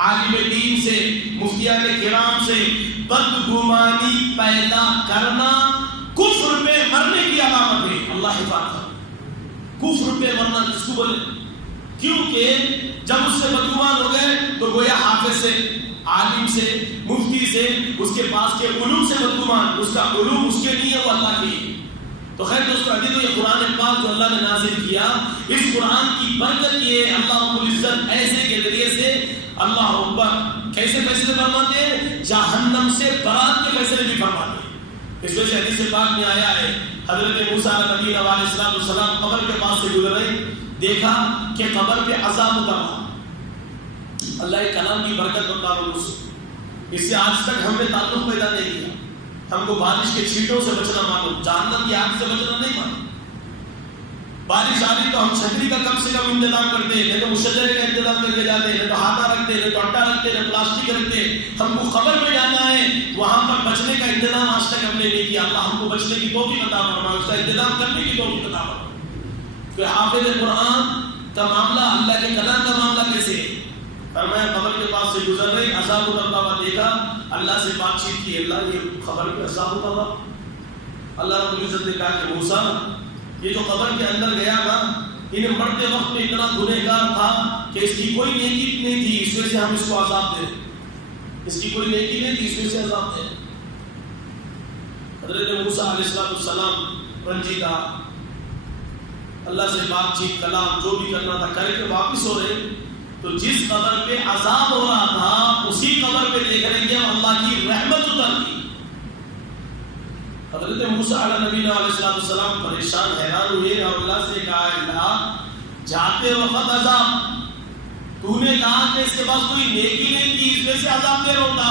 عالم دین سے، مفتیان کرام سے بدگمانی پیدا کرنا کفر پہ مرنے کی علامت ہے. اللہ حفاظت. کفر پہ مرنا کس کو بولے؟ کیونکہ جب اس سے بدگمان ہو گئے تو گویا حافظ سے، عالم سے، مفتی سے، اس کے پاس کے علوم سے بدگمان. اس کا علوم اس کے لیے وہ اللہ کی. تو خیر دوستو عزیزو، یہ قرآن پاک جو اللہ نے نازل کیا، اس قرآن کی برکت یہ اللہ رب العزت ایسے کے ذریعے سے اللہ اکبر کیسے فیصلے فرماتے ہیں؟ جہنم سے برات کے فیصلے بھی فرماتے ہیں. اس وجہ سے حدیث پاک میں آیا ہے، حضرت موسیٰ علیہ السلام قبر کے پاس سے گزر رہے، دیکھا کہ قبر پہ عذاب اتر رہا. اللہ کے کلام کی برکت بتا. اس سے آج تک ہم نے تعلق پیدا نہیں کیا. ہم کو بارش کے چھینٹوں سے بچنا معلوم، جہنم کی آگ سے بچنا نہیں معلوم. بارش آ رہی تو ہم چھتری کا کم سے کم انتظام کرتے ہیں، نہیں تو مشجرے کا انتظام کر کے جاتے ہیں، نہیں تو ہاتھا رکھتے ہیں، نہیں تو اٹا رکھتے ہیں، نہیں پلاسٹک رکھتے ہیں. ہم کو خبر میں جانا ہے، وہاں پر بچنے کا انتظام آج تک ہم نے نہیں کیا. اللہ ہم کو بچنے کی توفیق عطا فرمائے، اس کا انتظام کرنے کی توفیق عطا فرمائے. کہ حافظ قرآن کا معاملہ، اللہ کے کلام کا معاملہ کیسے ہے؟ فرمایا قبر کے پاس سے گزر رہے، عذاب اترتا ہوا دیکھا، اللہ سے بات چیت کی، اللہ یہ خبر پہ عذاب اتر رہا. اللہ رب العزت نے کہا کہ موسیٰ، یہ جو قبر کے اندر گیا نا، انہیں مرتے وقت میں اتنا گنہگار تھا کہ اس کی کوئی نیکی نہیں تھی، اس وجہ سے ہم اس کو عذاب دیں. اس کی کوئی نیکی نہیں تھی، اس وجہ سے عذاب دیں. حضرت موسیٰ علیہ السلام رنجیدہ، اللہ سے بات چیت کلام جو بھی کرنا تھا کر کے واپس ہو رہے، تو جس قبر پہ عذاب ہو رہا تھا اسی قبر پہ دیکھ رہے کہ اللہ کی رحمت اتر گئی. حضرت موسیٰ علیہ السلام پریشان حیران ہوئے اور اللہ سے کہا، اللہ جاتے وقت عذاب، تو نے کہا کہ اس کے پاس کوئی نیکی نہیں تھی اس وجہ سے عذاب دے رہا تھا،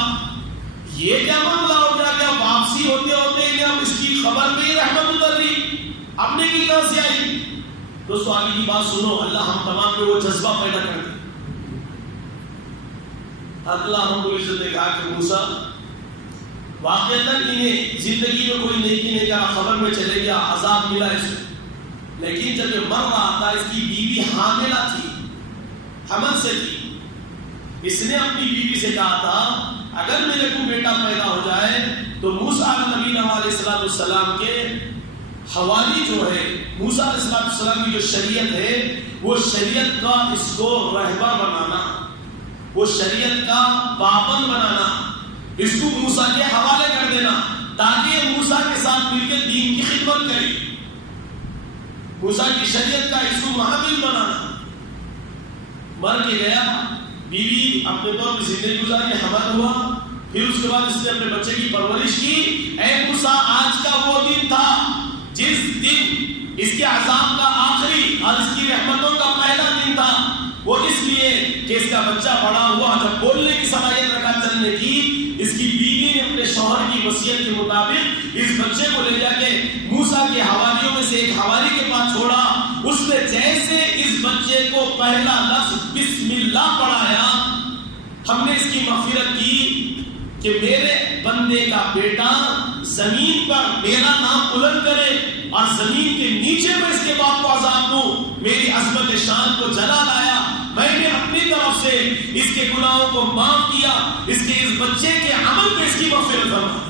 یہ کیا معاملہ ہو گیا کہ واپسی ہوتے ہوتے اب اس کی خبر پہ ہی رحمت اتر رہی، اب نیکی کہاں سے آئی؟ دوستو آگے کی بات سنو، اللہ ہم تمام میں وہ جذبہ پیدا کر دے. اللہ رب العزت نے کہا کہ موسیٰ واقعتاً انہیں زندگی میں کوئی نیکی نہیں کہا، خبر میں چلے گیا، عذاب ملا اس کو، لیکن جب یہ مر رہا تھا اس کی بیوی حاملہ تھی، حمل سے تھی. اس نے اپنی بیوی سے کہا تھا اگر میرے کو بیٹا پیدا ہو جائے تو موسیٰ علیہ السلام کے حوالی جو ہے، موسیٰ علیہ السلام کی جو شریعت ہے وہ شریعت کا اس کو رہبر بنانا، وہ شریعت کا پابند بنانا، اس کو موسیٰ کے حوالے کر دینا تاکہ یہ موسیٰ کے ساتھ مل کے دین کی خدمت کرے، موسیٰ کی شریعت کا اس کو محافظ بنانا. مر کے گیا، بیوی اپنے طور پر زندگی گزاری، حمل ہوا، پھر اس کے بعد اس نے اپنے بچے کی پرورش کی. اے موسیٰ، آج کا وہ دن تھا جس دن اس کے عذاب کا آخری اور اس کی رحمتوں کا پہلا دن تھا. وہ اس لیے کہ اس کا بچہ بڑا ہوا، جب بولنے کی صلاحیت رکھا، چلنے کی، اس کی بیوی نے اپنے شوہر کی وصیت کے مطابق اس بچے کو لے جا کے موسیٰ کے حوالیوں میں سے ایک حوالی کے پاس چھوڑا. اس نے جیسے اس بچے کو پہلا لفظ بسم اللہ پڑھایا، ہم نے اس کی مغفرت کی کہ میرے بندے کا بیٹا زمین پر میرا نام بلند کرے اور زمین کے نیچے میں اس کے باپ کو عذاب دوں. میری عظمت شان کو جلا لایا، میں نے اپنی طرف سے اس کے گناہوں کو معاف کیا، اس کے اس بچے کے عمل پہ اس کی مغفرت فرمائی.